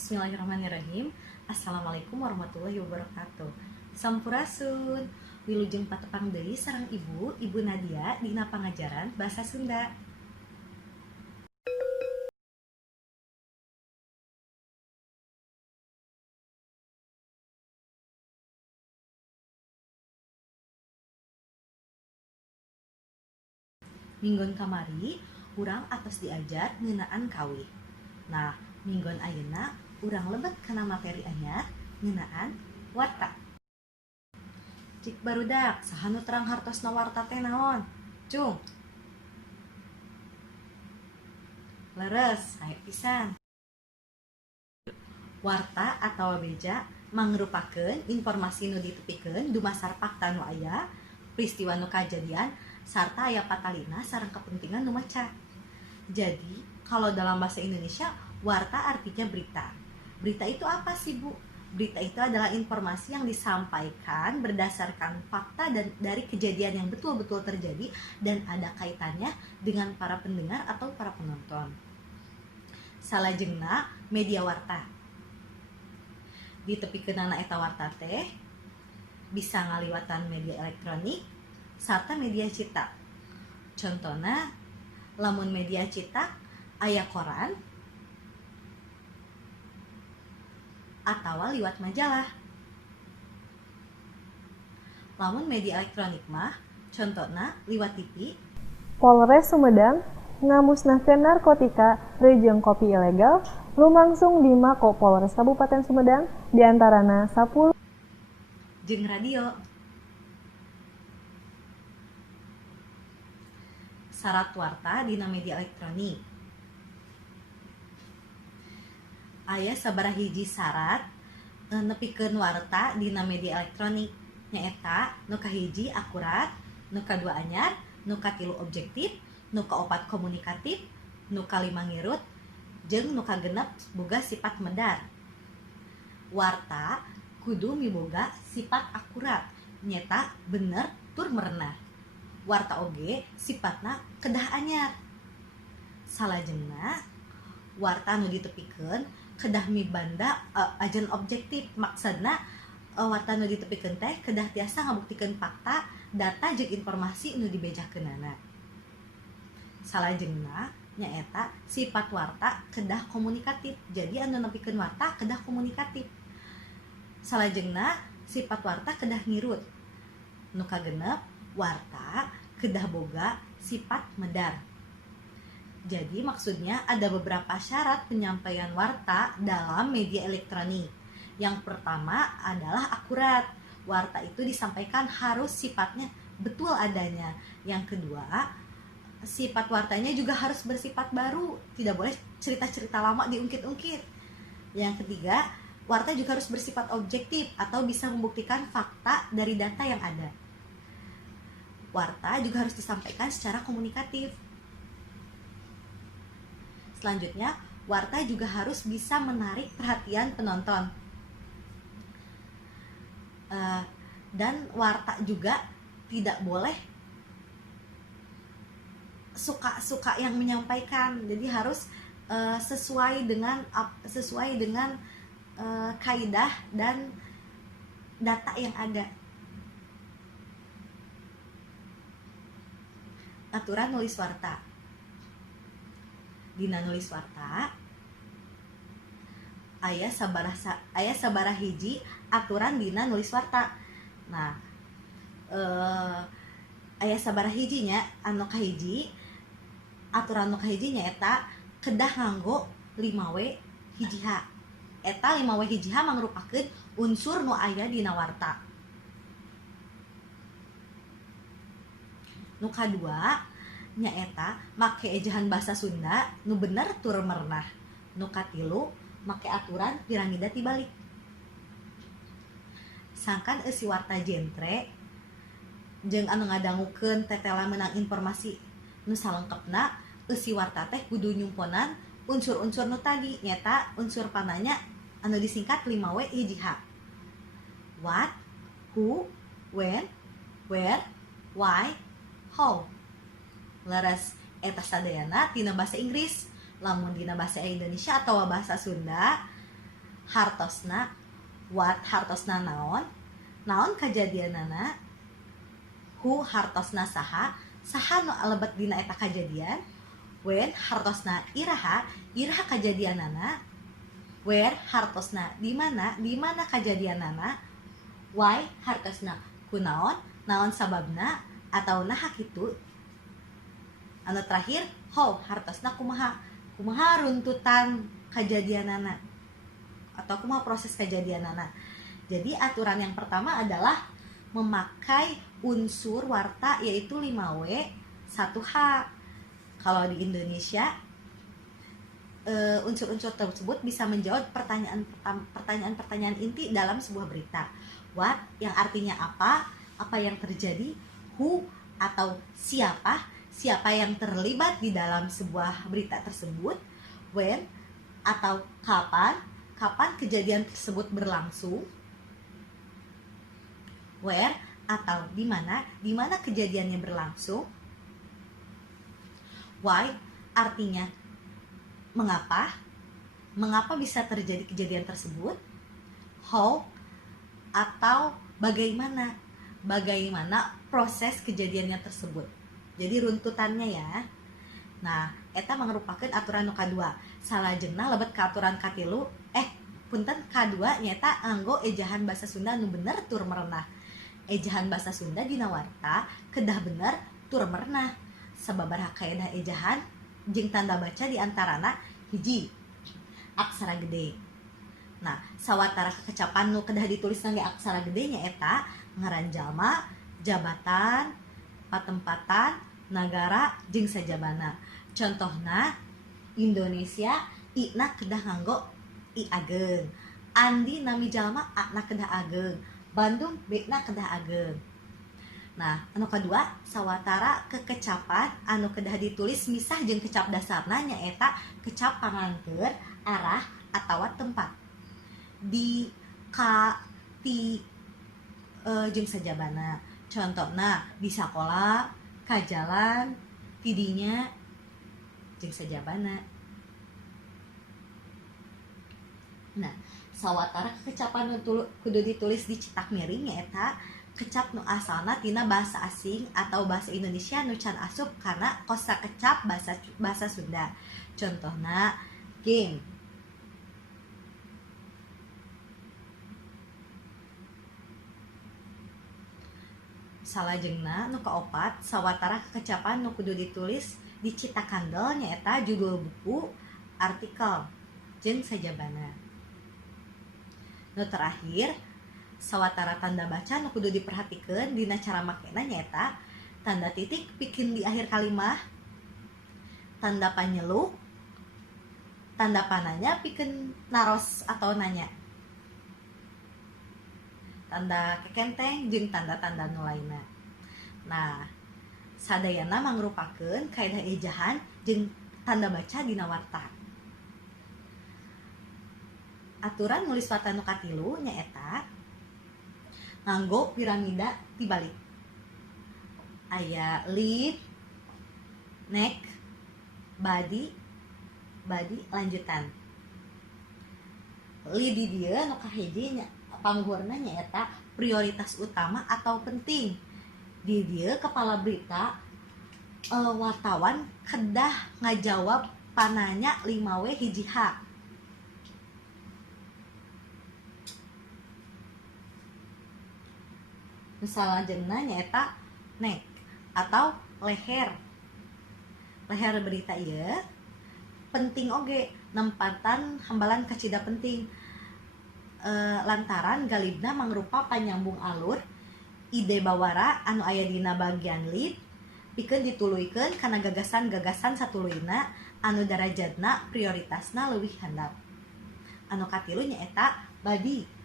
Bismillahirrahmanirrahim. Assalamualaikum warahmatullahi wabarakatuh. Sampurasun. Wilujeng patepang deui sareng Ibu Nadia dina pangajaran Basa Sunda. Minggon kamari, urang atos diajar ngeunaan kawih. Nah, minggon ayeuna urang lebet kana materi anyar ngeunaan warta. Cik barudak, saha nu terang hartosna warta teh naon? Cung. Leres, hayu pisan. Warta atawa beja mangrupakeun informasi nu ditepikeun dumasar fakta nu aya, peristiwa nu kajadian, sarta aya patalina sareng kepentingan nu maca. Jadi, kalau dalam bahasa Indonesia, warta artinya berita. Berita itu apa sih, Bu? Berita itu adalah informasi yang disampaikan berdasarkan fakta dan dari kejadian yang betul-betul terjadi dan ada kaitannya dengan para pendengar atau para penonton. Salajengna media warta. Ditepikeunana eta warta teh bisa ngaliwatan media elektronik sarta media cetak. Contohna lamun media cetak aya koran atawa liwat majalah. Lamun media elektronik mah contohna liwat TV. Polres Sumedang ngamusnahkeun narkotika jeung kopi ilegal lumangsung di Mako Polres Kabupaten Sumedang diantarana 10 jeung radio. Syarat warta dina media elektronik. Aya sabaraha hiji syarat nepikeun warta dina media elektronik, nyaeta nu kahiji akurat, nu kadua anyar, nu katilu objektif, nu kaopat komunikatif, nu kalima ngirut, jeung nu kagenep boga sifat medar. Warta kudu miboga sifat akurat, nyata bener tur merenah. Warta oge sifatna kedah anyar. Salajengna warta nu ditepikeun kedah mibanda ajen objektif. Maksudna warta nu ditepikeun teh kedah tiasa ngabuktikeun fakta, data jeung informasi nu dibejakeunana. Salajengna nyaeta sifat warta kedah komunikatif. Jadi anu nepikeun warta kedah komunikatif. Salajengna sifat warta kedah ngirut. Nu kagenep warta kedah boga sifat medar. Jadi maksudnya ada beberapa syarat penyampaian warta dalam media elektronik. Yang pertama adalah akurat. Warta itu disampaikan harus sifatnya betul adanya. Yang kedua, sifat wartanya juga harus bersifat baru, tidak boleh cerita-cerita lama diungkit-ungkit. Yang ketiga, warta juga harus bersifat objektif atau bisa membuktikan fakta dari data yang ada. Warta juga harus disampaikan secara komunikatif. Selanjutnya, warta juga harus bisa menarik perhatian penonton. Dan warta juga tidak boleh suka-suka yang menyampaikan. Jadi harus sesuai dengan kaidah dan data yang ada. Aturan nulis warta. Dina nulis warta aya sabaraha hiji aturan dina nulis warta. Nah, aya sabaraha hijinya anu kahiji aturan nu kahiji nyaeta kedah nganggo 5W hiji H. Eta 5W hiji H mangrupakeun unsur nu aya dina warta. Nu kadua nyaeta make ejahan basa Sunda nu bener tur merenah. Nu katilu make aturan piramida tibalik. Sangkan eusi warta jentre jeung anu ngadangukeun tetela meunang informasi nu salengkepna, eusi warta teh kudu nyumponan unsur-unsur nu tadi, nyata unsur pananya anu disingkat 5W hiji H. What, who, when, where, why, how. Leres eta sadayana tina bahasa Inggris. Lamun dina bahasa Indonesia atau bahasa Sunda hartosna, what hartosna naon, naon kajadianana, who hartosna saha, saha nu alebet dina eta kajadian, when hartosna iraha, iraha kajadianana, where hartosna di mana kajadianana, why hartosna kunaon, naon sababna atau naha kitu. Anu terakhir, how hartosna kumaha runtutan kajadianana atau kumaha proses kajadianana. Jadi aturan yang pertama adalah memakai unsur warta yaitu 5W 1H. Kalau di Indonesia unsur-unsur tersebut bisa menjawab pertanyaan-pertanyaan inti dalam sebuah berita. What yang artinya apa yang terjadi, who atau siapa yang terlibat di dalam sebuah berita tersebut, when atau kapan kejadian tersebut berlangsung, where atau di mana kejadiannya berlangsung, why artinya mengapa bisa terjadi kejadian tersebut, how atau bagaimana proses kejadiannya tersebut. Jadi runtutannya ya. Nah, eta mangrupakeun aturan nu kadua. Salajengna lebet ka aturan katilu, punten kadua nyata anggo ejahan basa Sunda nu bener tur merenah. Ejahan basa Sunda dina warta kedah bener tur merenah. Sababaraha kaedah ejahan jeung tanda baca di antarana hiji aksara gede. Nah, sawatara kecapan nu kedah ditulis nangge aksara gede nyaeta ngaran jalma, jabatan, patempatan, negara jeung sajabana. Contohna Indonesia i-na kedah nganggo i ageung, Andi nami jalma a-na kedah ageung, Bandung b-na kedah ageung. Nah, anu kedua sawatara kekecapan anu kedah ditulis misah jeung kecap dasarna nyaeta kecap pangangkeur arah atawa tempat. Di ka ti jeung sajabana. Contohna di sakola, ka jalan, tidinya jeung sajabana. Nah, sawatara kecapan nu kudu ditulis di cetak miring nyaeta kecap nu asalna tina bahasa asing atau bahasa Indonesia nu can asup karena kosa kecap bahasa Sunda. Contohna game. Salajengna nu kaopat sawatara kecapan nu kudu ditulis di cetak kandel nyaeta judul buku, artikel, jeung sajabana. Nu terakhir sawatara tanda baca nu kudu diperhatikeun dina cara makena nyaeta tanda titik pikeun di akhir kalimah, tanda panyeluh, tanda pananya pikeun naros atau nanya, tanda kekenteng jeung tanda-tanda nu lainna. Nah, sadayana mangrupakeun kaedah ejahan jeung tanda baca dina warta. Aturan nulis warta nu katilu nyaeta nganggo piramida tibalik. Aya lead, neck, body, lanjutan. Lead di dieu nu kahiji nya pangguhurna nyaeta prioritas utama atau penting. Di dieu kepala berita wartawan kedah ngajawab pananya 5W hiji H. Salajengna nyaeta neck atau leher. Leher berita ieu penting oge nempatan hambalan kacida penting. Lantaran galibna mangrupa panyambung alur ide bawara anu aya dina bagian lead pikeun dituluykeun kana gagasan-gagasan satuluyna anu darajatna prioritasna leuwih handap. Anu katilu nyaeta body.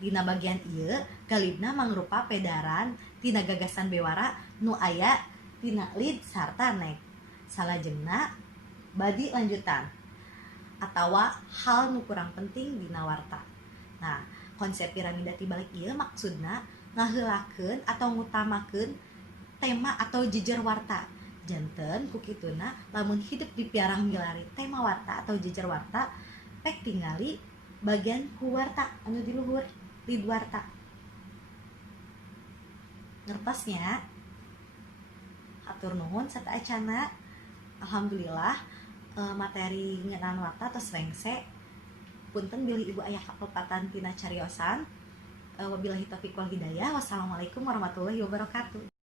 Dina bagian ieu galibna mangrupa pedaran tina gagasan bewara nu aya tina lead sarta neck. Salajengna body lanjutan atawa hal nu kurang penting dina warta. Nah, konsep piramida tibalik ieu maksudna ngaheulakeun atau ngutamakeun tema atau jejer warta. Janten ku kituna lamun hidup di piarang milari tema warta atau jejer warta pek tingali bagian huwarta anu di luhur lidwarta. Ngertosnya, hatur nuhun serta acana. Alhamdulillah materi ngeunaan warta atau rengse punten bilih ibu ayah kapepatan tina cariosan. Wabillahi taufiq wal hidayah. Wassalamualaikum warahmatullahi wabarakatuh.